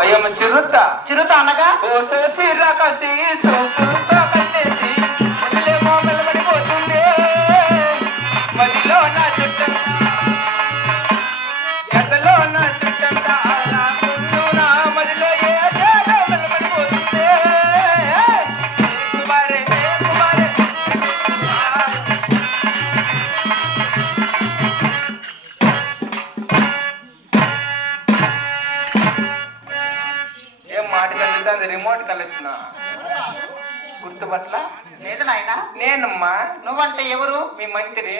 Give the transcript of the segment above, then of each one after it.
అయ్యమ్మ చిరుత చిరుత అనగా మదిలో నా చుట్టంతా ఎదలో నా చుట్టంతా నా మదిలో ఏం మాట కలుగుతుంది రిమోట్ కలిసిన గుర్తుపట్ల లేదు నాయన. నేనమ్మా. నువ్వంటే ఎవరు? మీ మంత్రి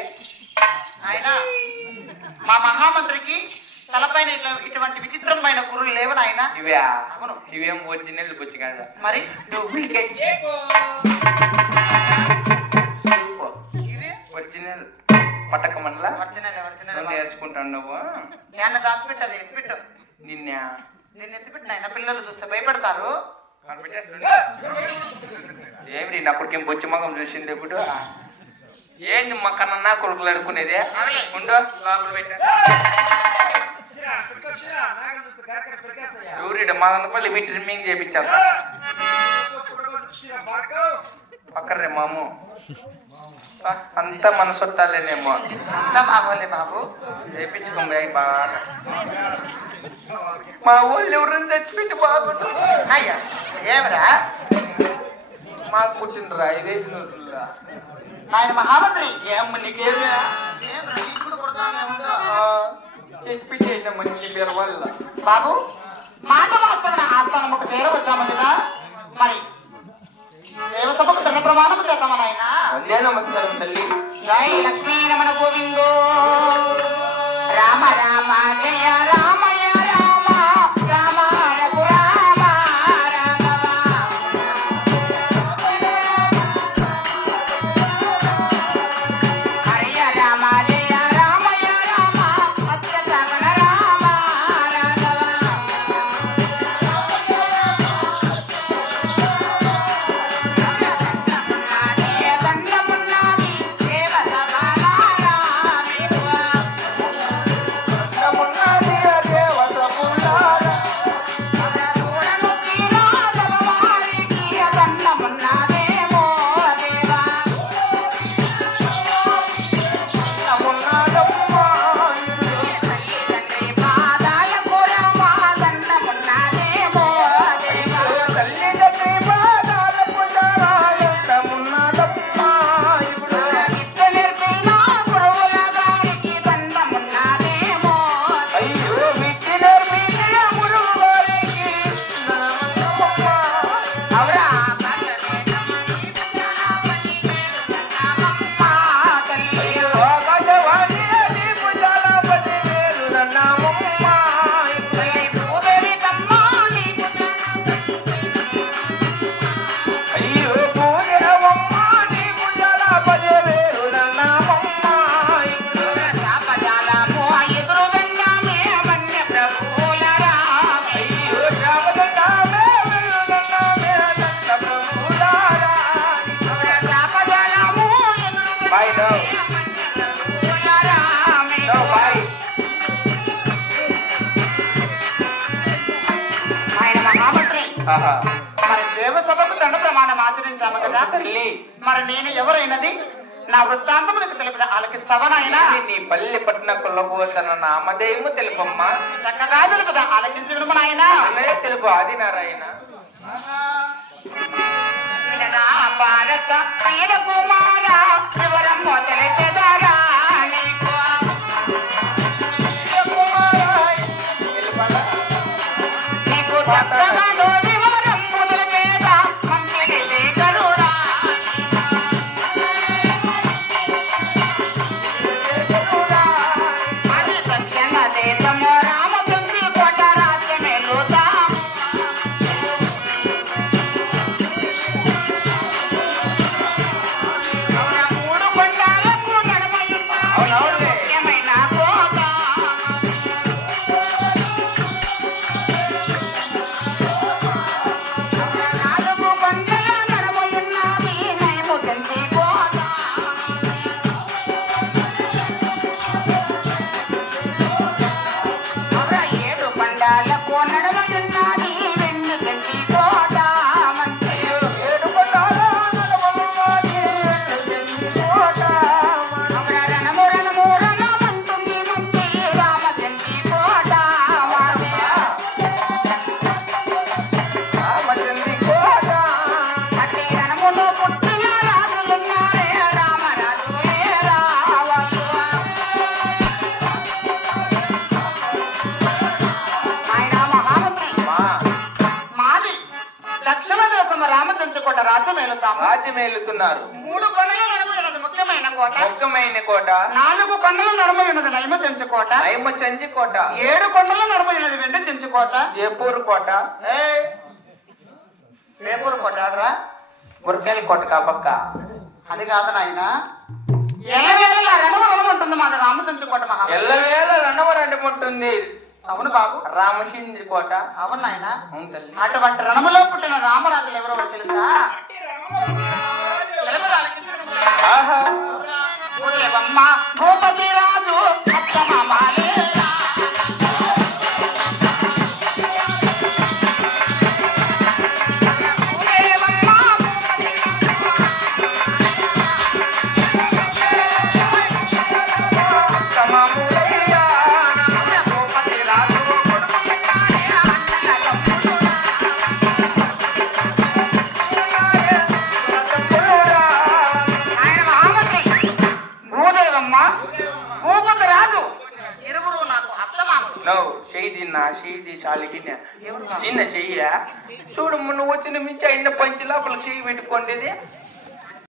ఆయన. మా మహామంత్రికి తలపైన ఇటువంటి విచిత్రమైన కురులు లేవు నాయన. ఇవా? అవును. ఇవేం ఒరిజినల్ బుచ్చి కదా, మరి డూప్లికేట్. ఒరిజినల్ పట్టకమన్లా నేర్చుకుంటాను. నువ్వు నేను దాచిపెట్టది ఎత్తిపెట్టు. నిన్న ఎత్తిపెట్టు నాయన. పిల్లలు చూస్తే భయపడతారు. ఏమిటి నా కొడుకేం బొచ్చి మగం చూసింది ఇప్పుడు? ఏంది మా కన్నా కొడుకులు అడుక్కునేది? ఉండు లోపల పెట్టా. ఊరిడ మాదనపల్లి మీ ట్రిమ్మింగ్ చేయించేస్తా. పక్కనే మాము అంతా మన సొట్టాలేనేమో. అంతా బాగోలే బాబు. చేయించుకోండి బాగా. మా ఊళ్ళు ఎవరైనా చచ్చిపెట్టి బాగుంటు. అయ్యా ఏమరా మాకు పుట్టినరా 5 రోజుల్లో ఆయన మహామంత్రి. ఏమ్మ నీకేమా చచ్చిపెట్టేసిన మంచి పేరు వల్ల బాబు మాట మాత్రమే ఆస్థానముకు చేరవచ్చాము కదా. మరి దేవసభకు ధన ప్రమాణము చేద్దామా నాయన? వందే నమస్కారం తల్లి. జై లక్ష్మీ రమణ గోవిందో రామ రామ జయ రామయ రామ రామ రఘురామ రాఘవ హరియ రామ జయ రామయ రామ అచ్యుతమన రామ రాఘవ మరి దేవసభకు దండ ప్రమాణం ఆచరించాము కదా తల్లి. మరి నేను ఎవరైనది నా వృత్తాంతములకు తెలుపు ఆలకిస్తావనైనా? నీ పల్లె పట్టిన కుల్లబోతన నామధేయము తెలుపమ్మా. చక్కగా తెలుపుదా ఆలకించి వినుము నాయన. తెలుపు ఆదినారాయణ. భారత వీర కుమార వివరం మొదలెట్టదారా నీకు చక్కగా వివరం మొదలెట్టేదా మంచి కరుడా అది సత్యంగా దేశము రామచంద్రి కోట రాజ్యమే లోతా రాజ్యం ఏలుతాము. రాజ్యం ఏలుతున్నారు. 3 కొండల నడుమ ఉన్నది ముఖ్యమైన కోట. ముఖ్యమైన కోట. 4 కొండల నడుమ ఉన్నది నైమ చెంచు కోట. నైమ చెంచి కోట. 7 కొండల నడుమ ఉన్నది వెండి చెంచు కోట. ఏపూరు కోట. వేపూరు కోట రా. మురకాయల కోట కాబక్క. అది కాదు నాయన. ఎల్లవేళ రణవరం ఉంటుంది మాది రామచంద్ర కోట. మహా ఎల్లవేళ రణవరం ఉంటుంది. అవును బాబు. రామచంద్ర కోట. అవును నాయన. అటువంటి రణములో పుట్టిన రామరాజులు ఎవరో తెలుసా? భూపతి రాజు చెయ్య చూడు నువ్వు వచ్చిన మించి అయిన పంచి లోపల చెయ్యి పెట్టుకోండి.